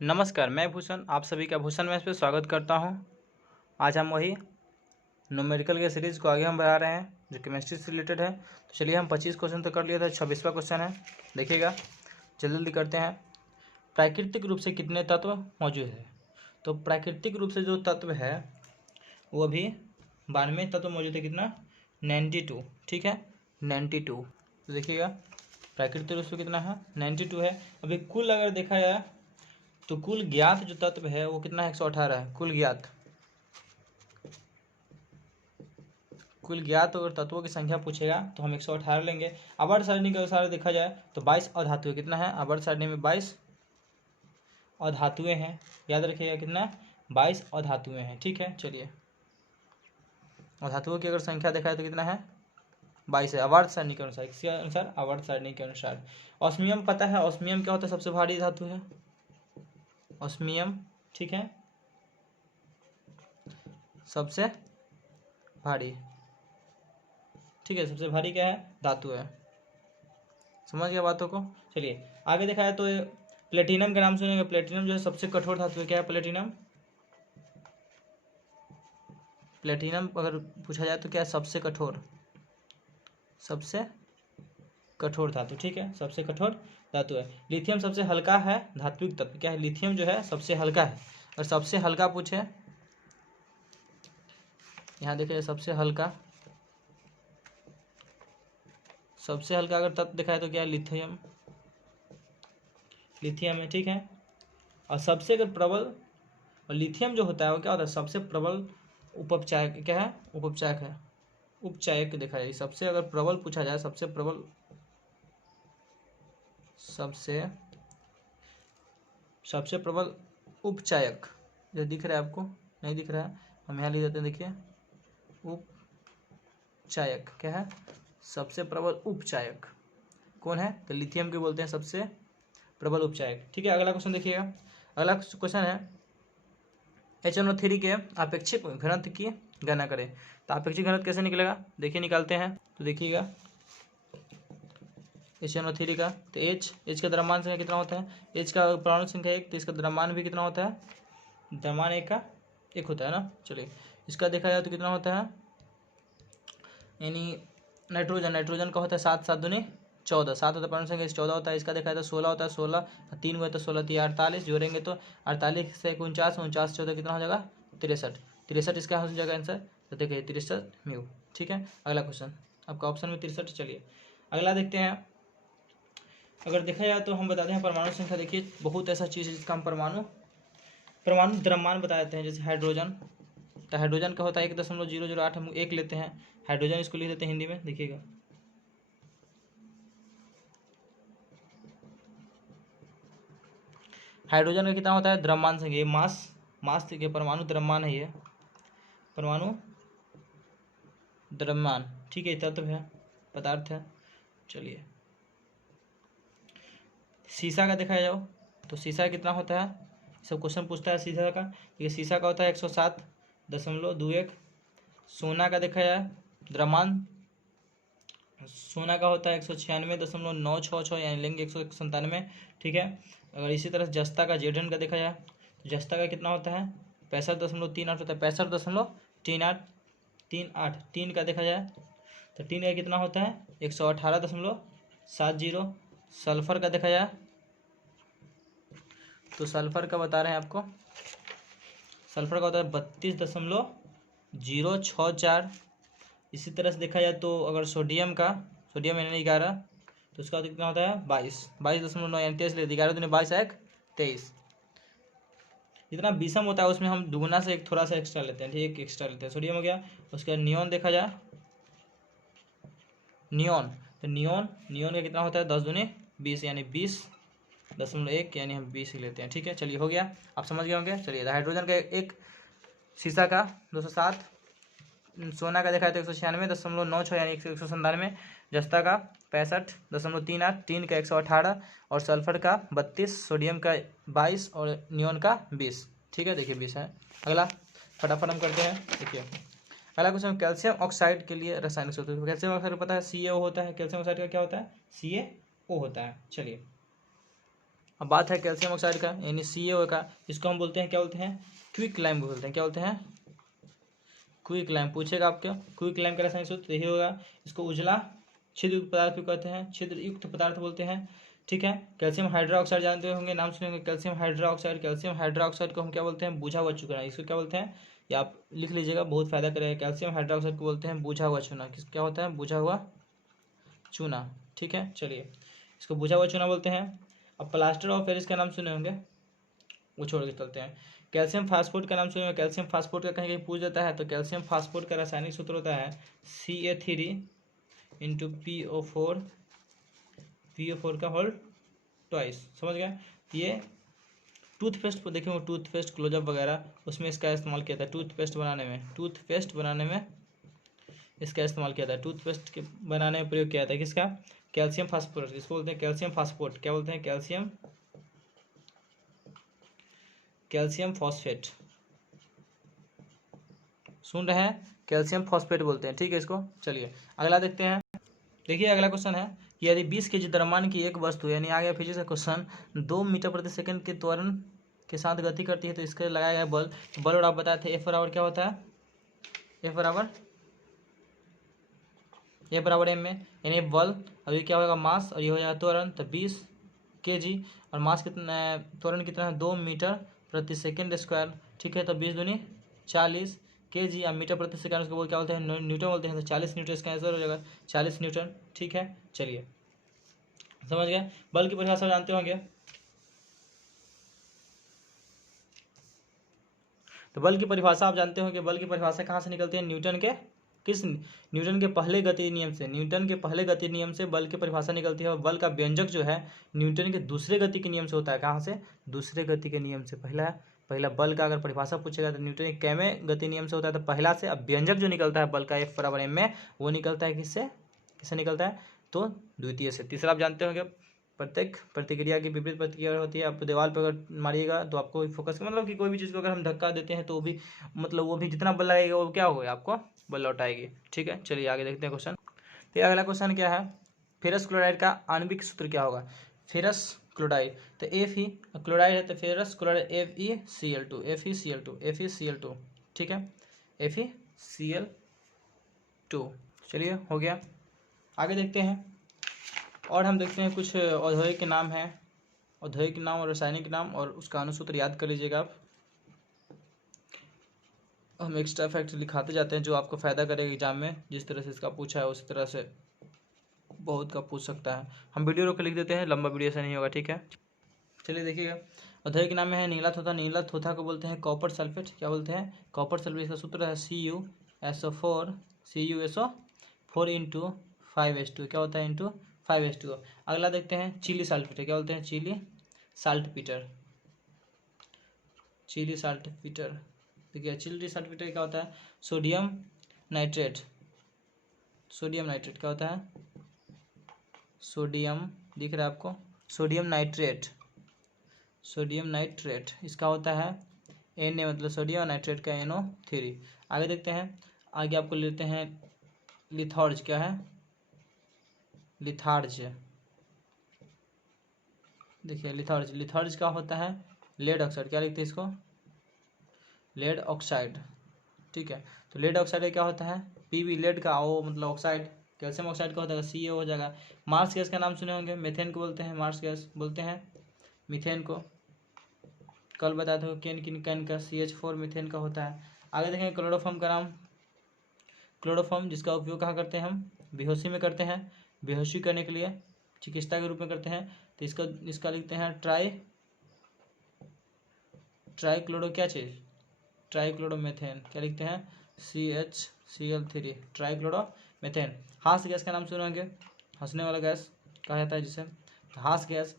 नमस्कार, मैं भूषण आप सभी का भूषण मैथ्स पे स्वागत करता हूं। आज हम वही न्यूमेरिकल के सीरीज़ को आगे हम बढ़ा रहे हैं जो केमिस्ट्री से रिलेटेड है। तो चलिए हम 25 क्वेश्चन तो कर लिए थे, 26वां क्वेश्चन है। देखिएगा, जल्दी जल्दी करते हैं। प्राकृतिक रूप से कितने तत्व मौजूद है? तो प्राकृतिक रूप से जो तत्व है वो अभी 92 तत्व मौजूद है। कितना? 92। ठीक है, 92। तो देखिएगा, प्राकृतिक रूप से कितना है? 92 है। अभी कुल अगर देखा जाए तो कुल ज्ञात जो तत्व है वो कितना है? 118 है। कुल ज्ञात अगर तत्वों की संख्या पूछेगा तो हम 118 लेंगे। आवर्त सारणी के अनुसार देखा जाए तो 22 अधातुएं। कितना है? आवर्त सारणी में 22 अधातुएं हैं। याद रखिएगा कितना? 22 अधातुएं हैं। ठीक है, चलिए, अधातुओं की अगर संख्या देखा जाए तो कितना है? 22 है। आवर्त सारणी के अनुसार, किसके अनुसार? आवर्त सारणी के अनुसार। ऑस्मियम पता है, ऑस्मियम क्या होता है? सबसे भारी धातु है ऑस्मियम। ठीक है, सबसे भारी। ठीक है, सबसे भारी क्या है? धातु है। समझ गया बातों को? चलिए आगे देखा है तो प्लेटिनम का नाम सुनेंगे। प्लेटिनम जो है सबसे कठोर धातु है। क्या है? प्लेटिनम। प्लेटिनम अगर पूछा जाए तो क्या है? सबसे कठोर, सबसे कठोर धातु। ठीक है, सबसे कठोर धातु है। लिथियम सबसे हल्का है धात्विक तत्व। क्या है? लिथियम जो है सबसे हल्का है। और सबसे हल्का पूछे, यहाँ देखिए, सबसे हल्का अगर तत्व देखा है तो क्या है? लिथियम। लिथियम है। ठीक है, और सबसे अगर प्रबल, और लिथियम जो होता है वो क्या होता है? सबसे प्रबल उपचायक। क्या है? उपचायक है। उपचायक देखा जाए, सबसे अगर प्रबल पूछा जाए, सबसे प्रबल, सबसे प्रबल उपचायक जो दिख रहा है आपको, नहीं दिख रहा है, हम यहाँ लिख देते हैं। देखिए, उपचायक क्या है? सबसे प्रबल उपचायक कौन है? तो लिथियम के बोलते हैं सबसे प्रबल उपचायक। ठीक है, अगला क्वेश्चन देखिएगा। अगला क्वेश्चन है HNO3 के आपेक्षिक घनत्व की गणना करें। तो आपेक्षिक घनत्व कैसे निकलेगा? देखिए, निकालते हैं। तो देखिएगा, HNO3 का तो H का द्रव्यमान संख्या कितना होता है? H का परमाणु संख्या 1, तो इसका द्रव्यमान भी कितना होता है? द्रव्यमान 1 का 1 होता है ना। चलिए, इसका देखा जाए तो कितना होता है? यानी नाइट्रोजन का होता है 7, 7 दूनी 14। 7 होता है परमाणु संख्या, 14 होता है। इसका देखा जाए तो 16 होता है। 16 3 हुआ तो 16 3 48, जोड़ेंगे तो 48 से 49, 49 14 कितना हो जाएगा? 63। 63 इसका हो जाएगा आंसर। तो देखिए 63 म्यू। ठीक है, अगला क्वेश्चन आपका ऑप्शन में 63। चलिए अगला देखते हैं। अगर देखा जाए तो हम बताते हैं परमाणु संख्या। देखिए, बहुत ऐसा चीज़ है जिसका हम परमाणु द्रव्यमान बता देते हैं। जैसे हाइड्रोजन, तो हाइड्रोजन का होता है 1.008, हम 1 लेते हैं। हाइड्रोजन इसको लिख देते हैं हिंदी में। देखिएगा, हाइड्रोजन का कितना होता है? द्रव्यमान संख्या, ये मास के परमाणु द्रव्यमान है, ये परमाणु द्रव्यमान। ठीक है, तत्व है, पदार्थ है। चलिए, सीसा का देखा जाओ तो सीसा कितना होता है? सब क्वेश्चन पूछता है सीसा का। ये सीसा का होता है 107.21। सोना का देखा जाए द्रव्यमान, सोना का होता है 196.966, यानी लेंगे 197। ठीक है, अगर इसी तरह जस्ता का, जेडन का देखा जाए तो जस्ता का कितना होता है? 65.38 होता है। 65.38 तीन का देखा जाए तो तीन का कितना होता है? 118.70। सल्फर का देखा जाए तो सल्फर का बता रहे हैं आपको, सल्फर का होता है 32.064। इसी तरह से देखा जाए तो अगर सोडियम यानी 11, तो उसका कितना होता है? 22.9, यानी 23 ले 11 दूनी 22 1 23। जितना विषम होता है उसमें हम दुगुना से एक थोड़ा सा एक्स्ट्रा लेते हैं। ठीक है, एक्स्ट्रा लेते हैं। सोडियम हो गया। उसके बाद नियॉन देखा जाए, नियॉन का कितना होता है? 10 दूनी 20, यानी 20.1, यानी हम 20 ही लेते हैं। ठीक है, चलिए हो गया, आप समझ गए होंगे। चलिए, हाइड्रोजन का 1, सीसा का 207, सोना का देखा है तो 196.96, यानी 197। जस्ता का 65.38, टीन का 118, और सल्फर का 32, सोडियम का 22, और नियॉन का 20। ठीक है, देखिए 20 है। अगला फटाफट हम करते हैं। देखिए अगला क्वेश्चन, कैल्शियम ऑक्साइड के लिए रासायनिक सूत्र। कैल्शियम ऑक्साइड पता है CaO होता है। कैल्शियम ऑक्साइड का क्या होता है? CaO होता है। चलिए अब बात है कैल्शियम ऑक्साइड का यानी CaO का, इसको हम बोलते हैं क्या बोलते हैं, क्विक लाइम बोलते हैं। क्या बोलते हैं, क्विक लाइम। पूछेगा आपको क्विक लाइम का रासायनिक सूत्र यही होगा। इसको उजला छिद्रयुक्त पदार्थ भी कहते हैं, छिद्रयुक्त पदार्थ बोलते हैं। ठीक है, कैल्शियम हाइड्रोक्साइड जानते होंगे, नाम सुने होंगे कैल्शियम हाइड्रोक्साइड। कैल्शियम हाइड्रोक्साइड को हम क्या बोलते हैं, बुझा हुआ चूना। इसको क्या बोलते हैं, ये आप लिख लीजिएगा, बहुत फायदा करेगा। कैल्शियम हाइड्रोक्साइड को बोलते हैं बुझा हुआ चूना। किस क्या होता है, बुझा हुआ चूना। ठीक है, चलिए इसको बुझा हुआ चूना बोलते हैं। अब प्लास्टर ऑफ पेरिस का नाम सुने होंगे, वो छोड़ के चलते हैं। कैल्शियम फास्फोरेट का नाम सुने होंगे, कैल्शियम फास्फोरेट का कहीं कहीं पूछ देता है, तो कैल्शियम फास्फोरेट का रासायनिक सूत्र होता है Ca3 इंटू PO4 का होल ट्वाइस। समझ गए। ये टूथपेस्ट पर देखेंगे, टूथपेस्ट क्लोजअप वगैरह उसमें इसका इस्तेमाल किया था, टूथपेस्ट बनाने में इसका इस्तेमाल किया था, टूथपेस्ट के बनाने में प्रयोग किया था। किसका, कैल्शियम फास्फोरेट। इसको बोलते हैं कैल्शियम फास्फोरेट। क्या बोलते हैं, कैल्शियम फॉस्फेट। सुन रहे हैं, कैल्शियम फॉस्फेट बोलते हैं। ठीक है, इसको चलिए अगला देखते हैं। देखिए अगला क्वेश्चन है, यदि 20 kg द्रव्यमान की एक वस्तु यानी आ गया फिजिक्स का क्वेश्चन 2 मीटर प्रति सेकंड के त्वरण के साथ गति करती है तो इसके लगाया गया बल, बल और आप बताए थे F बराबर क्या होता है, F बराबर m में, यानी बल और ये क्या होगा मास और ये हो जाएगा त्वरण। तो 20 kg और मास कितना, त्वरण कितना है 2 मीटर प्रति सेकंड स्क्वायर। ठीक है, तो 20 दूनी 40 kg और मीटर प्रति सेकंड उसको क्या बोलते हैं, न्यूटन बोलते हैं। तो 40 न्यूटन इसका आंसर हो जाएगा, 40 न्यूटन। ठीक है, चलिए समझ गए। बल की परिभाषा जानते होंगे, तो बल की परिभाषा आप जानते हो कि बल की परिभाषा कहाँ से निकलती है, न्यूटन के पहले गति नियम से। न्यूटन के पहले गति नियम से बल की परिभाषा निकलती है और बल का व्यंजक जो है न्यूटन के दूसरे गति के नियम से होता है। कहाँ से, दूसरे गति के नियम से। पहला बल का अगर परिभाषा पूछेगा तो न्यूटन के कैमें गति नियम से होता है, तो पहला से। अब व्यंजक जो निकलता है बल का F बराबर m में, वो निकलता है किससे निकलता है, तो द्वितीय से। तीसरा आप जानते होंगे, प्रत्येक प्रतिक्रिया की विपरीत प्रतिक्रिया होती है। आप दीवार पर अगर मारिएगा तो आपको फोकस, मतलब कि कोई भी चीज़ को अगर हम धक्का देते हैं तो वो भी, मतलब वो भी जितना बल लगेगा वो क्या होगा, आपको बल लौटाएगी। ठीक है, चलिए आगे देखते हैं क्वेश्चन। तो अगला क्वेश्चन क्या है, फेरस क्लोराइड का आणविक सूत्र क्या होगा। फेरस क्लोराइड तो Fe क्लोराइड है, तो फेरस क्लोराइड FeCl2। ठीक है, FeCl2। चलिए हो गया, आगे देखते हैं। और हम देखते हैं कुछ औद्योगिक नाम है, औद्योगिक नाम और रासायनिक नाम, और उसका अनुसूत्र याद कर लीजिएगा आप। हम एक्स्ट्रा फैक्ट लिखाते जाते हैं जो आपको फ़ायदा करेगा एग्जाम में। जिस तरह से इसका पूछा है उसी तरह से बहुत का पूछ सकता है। हम वीडियो रोक के लिख देते हैं, लंबा वीडियो से नहीं होगा। ठीक है, चलिए देखिएगा। औद्योगिक नाम में है नीला थोथा। नीला थोथा को बोलते हैं कॉपर सल्फेट। क्या बोलते हैं, कॉपर सल्फेट। इसका सूत्र है CuSO4 इंटू 5H2। क्या होता है, इंटू 5H2। अगला देखते हैं चिली साल्टपीटर। क्या बोलते हैं, चिली साल्टपीटर। देखिए चिली साल्टपीटर क्या होता है, सोडियम नाइट्रेट। क्या होता है, सोडियम, दिख रहा है आपको, सोडियम नाइट्रेट। इसका होता है Na, मतलब सोडियम नाइट्रेट का NO3। आगे देखते हैं, आगे आपको लेते हैं लिथॉर्ज। क्या है, लिथार्ज। देखिए लिथार्ज का होता है लेड ऑक्साइड। क्या लिखते हैं इसको, लेड ऑक्साइड। ठीक है, तो लेड ऑक्साइड क्या होता है, Pb लेड का, ओ मतलब ऑक्साइड। कैल्शियम ऑक्साइड का होता है Ca हो जाएगा। मार्स गैस का नाम सुने होंगे, मेथेन को बोलते हैं मार्स गैस, बोलते हैं मीथेन को। कल बताया था कैन का CH4 मीथेन का होता है। आगे देखेंगे क्लोरोफॉर्म का नाम, क्लोरोफॉर्म जिसका उपयोग कहाँ करते हैं हम, बेहोशी में करते हैं। बेहोशी करने के लिए चिकित्सा के रूप में करते हैं। तो इसका लिखते हैं ट्राईक्लोरो क्या चीज़, ट्राईक्लोरोमेथेन। क्या लिखते हैं, CHCl3 ट्राईक्लोरोमेथेन। हास गैस का नाम सुने होंगे, हंसने वाला गैस कहा जाता है जिसे। तो हास गैस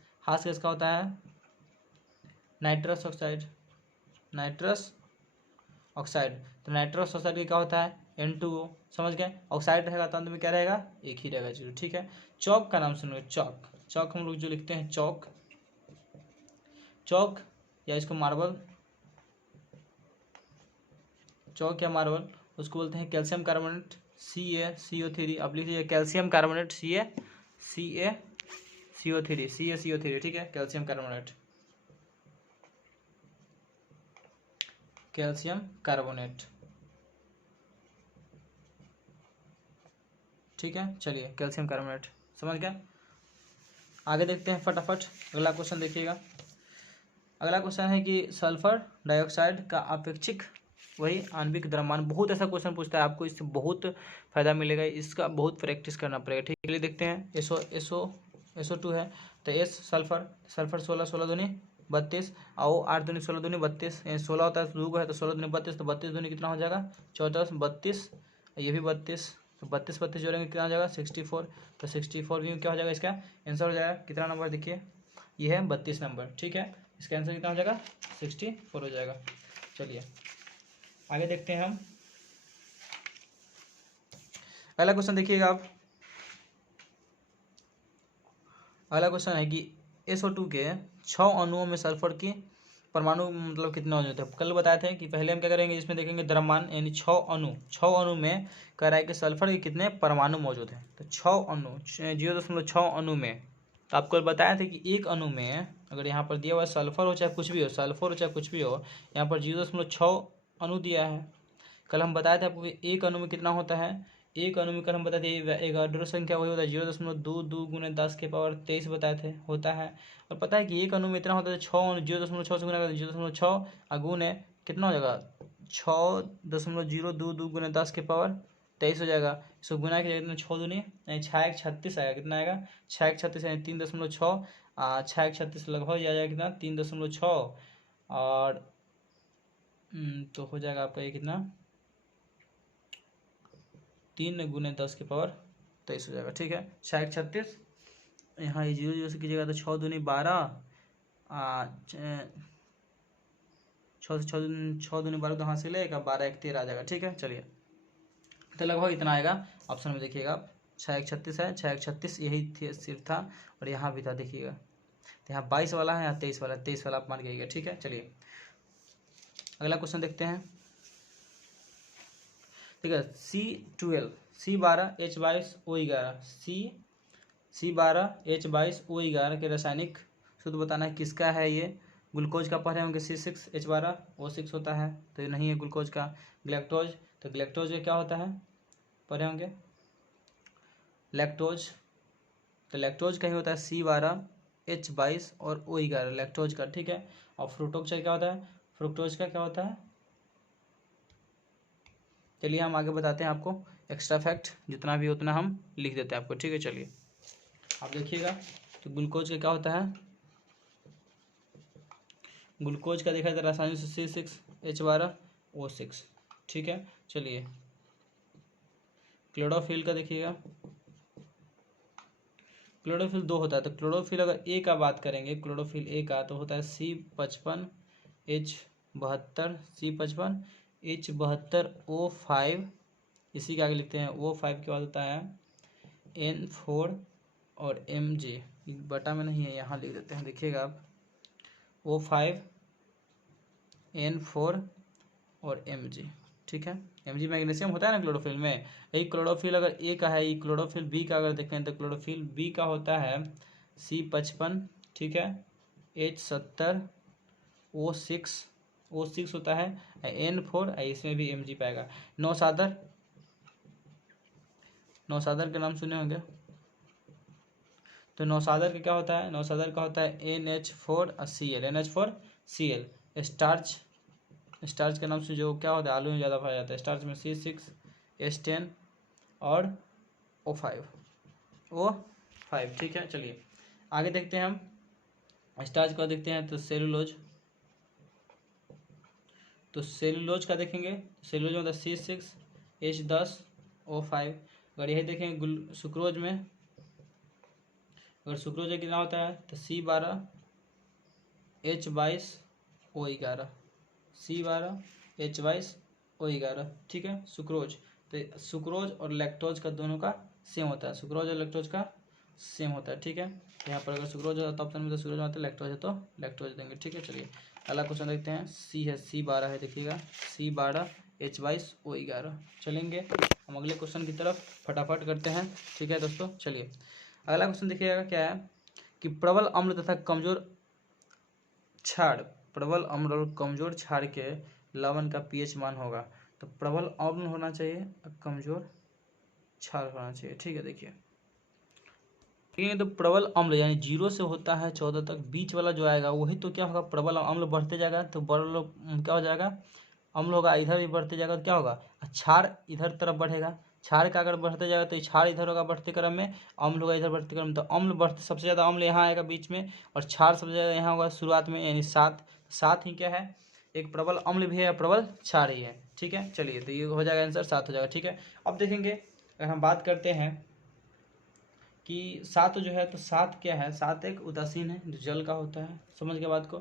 का होता है नाइट्रस ऑक्साइड। तो नाइट्रस ऑक्साइड क्या होता है N2O। समझ गए, ऑक्साइड रहेगा तो अंत में क्या रहेगा, एक ही रहेगा, जीरो। ठीक है, चौक का नाम सुनोगे, चौक हम लोग जो लिखते हैं चौक या इसको मार्बल, चौक या मार्बल, उसको बोलते हैं कैल्शियम कार्बोनेट CaCO3। अब लिख लीजिए कैल्शियम कार्बोनेट CO3 CaCO3, ठीक है, कैल्शियम कार्बोनेट, कैल्शियम कार्बोनेट, ठीक है। चलिए कैल्शियम कार्बोनेट समझ गया। आगे देखते हैं फटाफट, अगला क्वेश्चन देखिएगा। अगला क्वेश्चन है कि सल्फर डाइऑक्साइड का अपेक्षिक वही आणविक द्रव्यमान। बहुत ऐसा क्वेश्चन पूछता है, आपको इससे बहुत फायदा मिलेगा, इसका बहुत प्रैक्टिस करना पड़ेगा, ठीक है। चलिए देखते हैं। SO2 है तो S सल्फर, सल्फर 16 16 दूनी 32 और 8 दूनी 16 दूनी 32, 16 होता है, 2 है तो 16 दूनी 32, तो 32 दूनी कितना हो जाएगा 14, 32, ये भी 32, तो 32 32 जोड़ेंगे कितना हो जाएगा 64, तो 64 भी क्या हो जाएगा, इसका आंसर हो जाएगा कितना नंबर, देखिए ये है 32 नंबर, ठीक है। इसका आंसर कितना हो जाएगा 64 हो जाएगा। चलिए आगे देखते हैं हम। अगला क्वेश्चन देखिएगा आप। अगला क्वेश्चन है कि SO2 के 6 अणुओं में सल्फर की परमाणु मतलब कितना हो जाता है। कल बताए थे कि पहले हम क्या करेंगे, इसमें देखेंगे द्रव्यमान, यानी 6 अणु में कह रहा है कि सल्फर के कितने परमाणु मौजूद हैं। तो 6 अणु 0.6 अणु में, तो आपको बताया था कि एक अणु में अगर यहाँ पर दिया हुआ सल्फर हो चाहे कुछ भी हो, सल्फर हो चाहे कुछ भी हो, यहाँ पर 0.6 अणु दिया है। कल हम बताए थे आपको एक अणु में कितना होता है, एक अणु में कल हम बताए थे एवोगाड्रो संख्या वही होता है 0.22 गुने 10 के पावर 23 बताए थे होता है। और पता है कि एक अणु में इतना होता है 6 अणु 0.6 से गुना 0.6 गुने कितना हो जाएगा 6.022 गुने 10 के पावर 23 हो जाएगा। इसको गुना के कितना 6 दूनी 6 36 आएगा, कितना आएगा 6 36 यानी 3.6, 6 36 लगभग आ जाएगा कितना 3.6 और तो हो जाएगा आपका ये कितना 3 गुने 10 के पावर 23 हो जाएगा, ठीक है। 6 36 यहाँ ये 0 0 से कीजिएगा तो 6 दूनी 12, 6 से 6 दूनी 12 तो यहाँ से लेगा 12 1 13 आ जाएगा, ठीक है। चलिए तो लगभग इतना आएगा। ऑप्शन में देखिएगा आप 6 1 36 है, 6 1 36 यही सिर्फ था और यहाँ भी था, देखिएगा तो यहाँ 22 वाला है, यहाँ 23 वाला, 23 वाला आप मान के, ठीक है। चलिए अगला क्वेश्चन देखते हैं, ठीक है। C12 C12H22O11 C12H22O11 के रासायनिक सूत्र बताना है, किसका है ये। ग्लूकोज का पढ़े होंगे C6H12O6 होता है, तो ये नहीं है ग्लूकोज का। ग्लैक्टोज, तो ग्लैक्टोज क्या होता है पढ़े होंगे, लैक्टोज, तो लैक्टोज का ही होता है C12H22 और O11 लैक्टोज का, ठीक है। और फ्रुक्टोज का क्या होता है, फ्रुक्टोज का क्या होता है। चलिए हम आगे बताते हैं आपको, एक्स्ट्रा फैक्ट जितना भी उतना हम लिख देते हैं आपको, ठीक है। चलिए आप देखिएगा, तो ग्लूकोज का क्या होता है, ग्लूकोज का देखा जाता है रासायनिक C6H12O6, ठीक है। चलिए क्लोरोफिल का देखिएगा, क्लोरोफिल 2 होता है, तो क्लोरोफिल अगर ए का बात करेंगे, क्लोरोफिल ए का तो होता है C55H72 C55H72O5, इसी के आगे लिखते हैं O5 के बाद होता है N4 और Mg, बटा में नहीं है यहाँ लिख देते हैं, देखिएगा आप O5 N4 और Mg, ठीक है। Mg मैग्नीशियम होता है ना क्लोरोफिल में, यही क्लोरोफिल अगर ए का है, ये क्लोरोफिल बी का अगर देखें तो क्लोरोफिल बी का होता है C55, ठीक है, H70O6 होता है, N4 इसमें भी Mg पाएगा। नौसादर के नाम सुने होंगे, तो नौसादर का क्या होता है, नौसादर का होता है NH4Cl। स्टार्च के नाम से जो क्या होता है, आलू में ज़्यादा पाया जाता है, स्टार्च में C6H10 और O5, ठीक है। चलिए आगे देखते हैं हम, स्टार्च का देखते हैं, तो सेलुलोज, तो सेलुलोज का देखेंगे, सेलुलोज में होता है C6H10O5। अगर यही देखेंगे सुक्रोज में, अगर सुक्रोज में कितना होता है तो C12H22O11 C12H22O11, ठीक है। सुक्रोज, तो सुक्रोज और लैक्टोज का दोनों का सेम होता है, सुक्रोज और लैक्टोज का सेम होता है, ठीक है। यहाँ पर अगर सुक्रोज होता है ऑप्शन में तो सुक्रोज होता है, लैक्टोज है तो लैक्टोज देंगे, ठीक है। चलिए अगला क्वेश्चन देखते हैं, C है C12 है, देखिएगा C12H22O11। चलेंगे हम अगले क्वेश्चन की तरफ फटाफट करते हैं, ठीक है दोस्तों। चलिए अगला क्वेश्चन देखिएगा क्या है कि प्रबल अम्ल तथा कमजोर क्षार, प्रबल अम्ल और कमजोर क्षार के लवण का पीएच मान होगा। तो प्रबल अम्ल होना चाहिए, कमजोर क्षार होना चाहिए। ठीक है, देखिए ठीक है। तो प्रबल अम्ल यानी 0 से होता है 14 तक, बीच वाला जो आएगा वही तो क्या होगा, प्रबल अम्ल बढ़ते जाएगा तो क्या हो जाएगा, अम्ल होगा। इधर भी बढ़ते जाएगा तो क्या होगा, क्षार इधर तरफ बढ़ेगा। क्षार का अगर बढ़ते जाएगा तो क्षार इधर होगा बढ़ते क्रम में, अम्ल होगा इधर बढ़ते क्रम में। तो अम्ल बढ़ते, सबसे ज़्यादा अम्ल यहाँ आएगा बीच में, और क्षार सबसे ज़्यादा यहाँ होगा शुरुआत में, यानी 7। 7 ही क्या है, एक प्रबल अम्ल भी है, प्रबल क्षार ही है। ठीक है, चलिए तो ये हो जाएगा आंसर, 7 हो जाएगा। ठीक है, अब देखेंगे अगर हम बात करते हैं कि 7 जो है, तो 7 क्या है, 7 एक उदासीन है जो जल का होता है। समझ के बात को।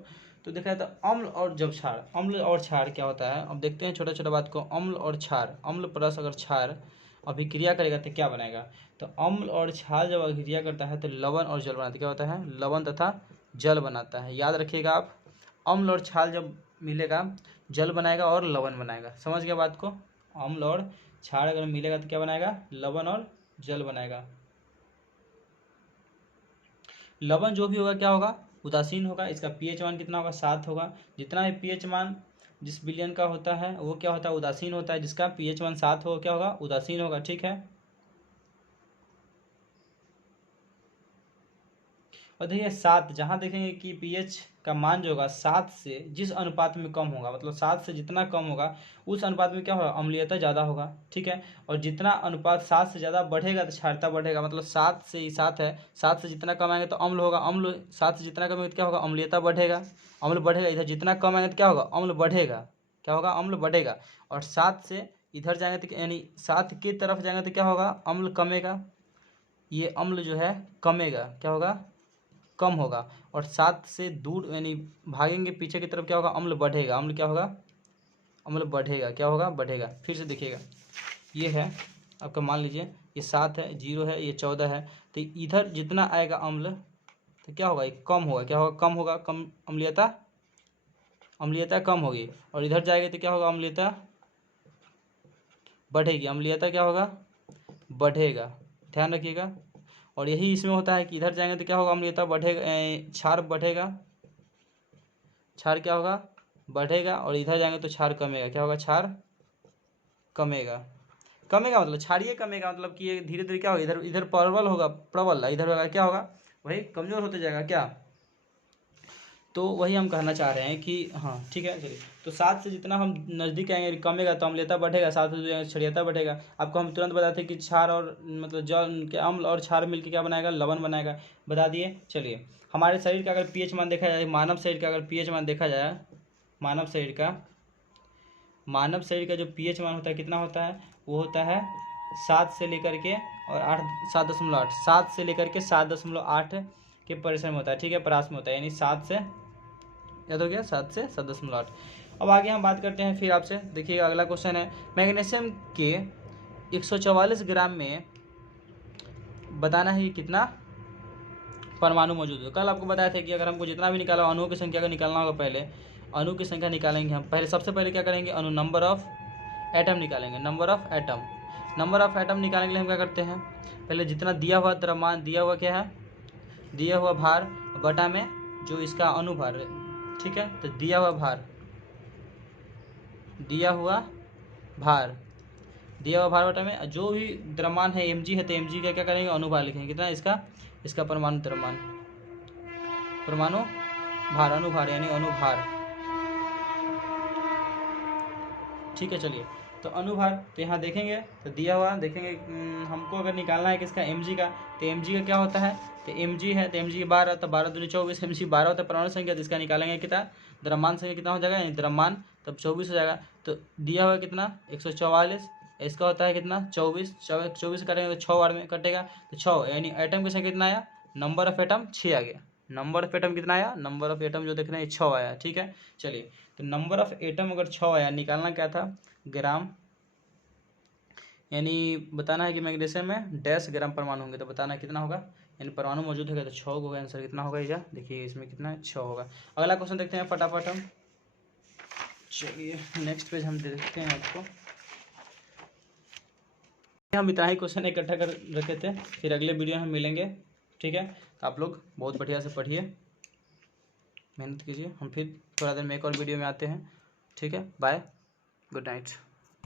तो देखा जाए तो अम्ल और जब क्षार, अम्ल और क्षार क्या होता है, अब देखते हैं छोटा छोटा बात को। अम्ल और क्षार, अम्ल प्लस अगर क्षार अभिक्रिया करेगा तो क्या बनेगा, तो अम्ल और क्षार जब अभिक्रिया करता है तो लवण और जल बनाता है। क्या होता है, लवण तथा जल बनाता है। याद रखिएगा आप, अम्ल और क्षार जब मिलेगा जल बनाएगा और लवण बनाएगा। समझ गया बात को। अम्ल और क्षार अगर मिलेगा तो क्या बनाएगा, लवण और जल बनाएगा। लवण जो भी होगा क्या होगा, उदासीन होगा। इसका पीएच मान कितना होगा, 7 होगा। जितना भी पीएच मान जिस विलयन का होता है वो क्या होता है, उदासीन होता है। जिसका पीएच मान 7 हो क्या होगा, उदासीन होगा। ठीक है, और देखिए 7, जहाँ देखेंगे कि पीएच का मान जो होगा 7 से जिस अनुपात में कम होगा, मतलब 7 से जितना कम होगा उस अनुपात में क्या होगा, अम्लीयता ज़्यादा होगा। ठीक है, और जितना अनुपात 7 से ज़्यादा बढ़ेगा तो क्षारता बढ़ेगा। मतलब 7 से ही 7 है, 7 से जितना कम आएंगे तो अम्ल होगा, अम्ल 7 से जितना कम होगा तो क्या होगा, अम्लीयता बढ़ेगा, अम्ल बढ़ेगा। इधर जितना कम आएंगे तो क्या होगा, अम्ल बढ़ेगा। क्या होगा, अम्ल बढ़ेगा। और 7 से इधर जाएंगे तो यानी 7 की तरफ जाएंगे तो क्या होगा, अम्ल कमेगा। ये अम्ल जो है कमेगा, क्या होगा, कम होगा। और 7 से दूर यानी भागेंगे पीछे की तरफ क्या होगा, अम्ल बढ़ेगा। अम्ल क्या होगा, अम्ल बढ़ेगा। क्या होगा, बढ़ेगा। फिर से देखिएगा, ये है आपका, मान लीजिए ये 7 है, 0 है, ये 14 है। तो इधर जितना आएगा अम्ल तो क्या होगा, ये कम होगा। क्या होगा, कम होगा, कम अम्लीयता, अम्लीयता कम होगी। और इधर जाएगा तो क्या होगा, अम्लीयता बढ़ेगी। अम्लीयता क्या होगा, बढ़ेगा। ध्यान रखिएगा। और यही इसमें होता है कि इधर जाएंगे तो क्या होगा, अम्लीयता बढ़ेगा, क्षार बढ़ेगा, क्षार क्या होगा, बढ़ेगा। और इधर जाएंगे तो क्षार कमेगा। क्या होगा, क्षार कमेगा। कमेगा मतलब क्षारीय कमेगा, मतलब कि ये धीरे धीरे क्या होगा, इधर इधर प्रबल होगा, प्रबल, इधर होगा क्या होगा, वही कमजोर होते जाएगा। क्या, तो वही हम कहना चाह रहे हैं कि हाँ ठीक है, चलिए। तो 7 से जितना हम नज़दीक आएंगे कमेगा तो अम्लीयता बढ़ेगा, 7 से क्षारीयता बढ़ेगा। आपको हम तुरंत बताते कि क्षार और मतलब जल के अम्ल और क्षार मिलकर क्या बनाएगा, लवण बनाएगा। बता दिए। चलिए, हमारे शरीर का अगर पीएच मान देखा जाए, मानव शरीर का अगर पीएच मान देखा जाए, मानव शरीर का जो पीएच मान होता है कितना होता है, वो होता है 7 से लेकर के और 8, 7.8, 7 से लेकर के 7.8 के परिसर में होता है। ठीक है, परास में होता है, यानी 7 से, याद हो गया, 7 से 7.8। अब आगे हम बात करते हैं फिर आपसे। देखिएगा अगला क्वेश्चन है, मैग्नीशियम के 144 ग्राम में बताना है कि कितना परमाणु मौजूद है। कल आपको बताया था कि अगर हमको जितना भी निकाला अणुओं की संख्या का निकालना होगा, पहले अणु की संख्या निकालेंगे हम। पहले सबसे पहले क्या करेंगे, अणु, नंबर ऑफ एटम निकालेंगे, number of atom. Number of atom निकालने के लिए हम क्या करते हैं, पहले जितना दिया हुआ द्रव्यमान, दिया हुआ क्या है, दिया हुआ भार बटा में जो इसका अनुभार है। ठीक है, तो दिया हुआ भार, दिया हुआ भार, दिया हुआ भार बटा में जो भी द्रव्यमान है mg है, तो mg का क्या करेंगे, अनुभार लिखेंगे। कितना इसका परमाणु द्रव्यमान, परमाणु भार, अनुभार यानी अनुभार। ठीक है, चलिए। तो अनुभार, तो यहाँ देखेंगे तो दिया हुआ देखेंगे, हमको अगर निकालना है किसका, mg का, तो mg का क्या होता है, तो mg है तो mg 12, तो 12 दूनी 24, mg 12 होता है परमाणु संख्या, तो इसका निकालेंगे कितना, द्रव्यमान संख्या कितना हो जाएगा, यानी द्रव्यमान, तब 24 हो जाएगा। तो दिया हुआ कितना 144, इसका होता है कितना 24, 24 कटेंगे तो 6 बार में कटेगा, तो 6, यानी एटम की संख्या कितना आया, नंबर ऑफ एटम 6 आ गया। नंबर ऑफ एटम कितना आया, नंबर ऑफ एटम जो देखना है 6 आया। ठीक है, चलिए। तो नंबर ऑफ एटम अगर 6 आया, निकालना क्या था, ग्राम, यानी बताना है कि मैग्नीशियम में डैश ग्राम परमाणु होंगे, तो बताना कितना होगा, यानी परमाणु मौजूद होगा तो 6 होगा। आंसर कितना होगा, ये देखिए इसमें कितना 6 होगा। अगला क्वेश्चन देखते हैं फटाफट हम। चलिए नेक्स्ट पेज हम देखते हैं आपको। हम इतना ही क्वेश्चन इकट्ठा कर रखे थे, फिर अगले वीडियो में मिलेंगे। ठीक है, तो आप लोग बहुत बढ़िया से पढ़िए, मेहनत कीजिए। हम फिर थोड़ा देर में एक और वीडियो में आते हैं। ठीक है, बाय, गुड नाइट।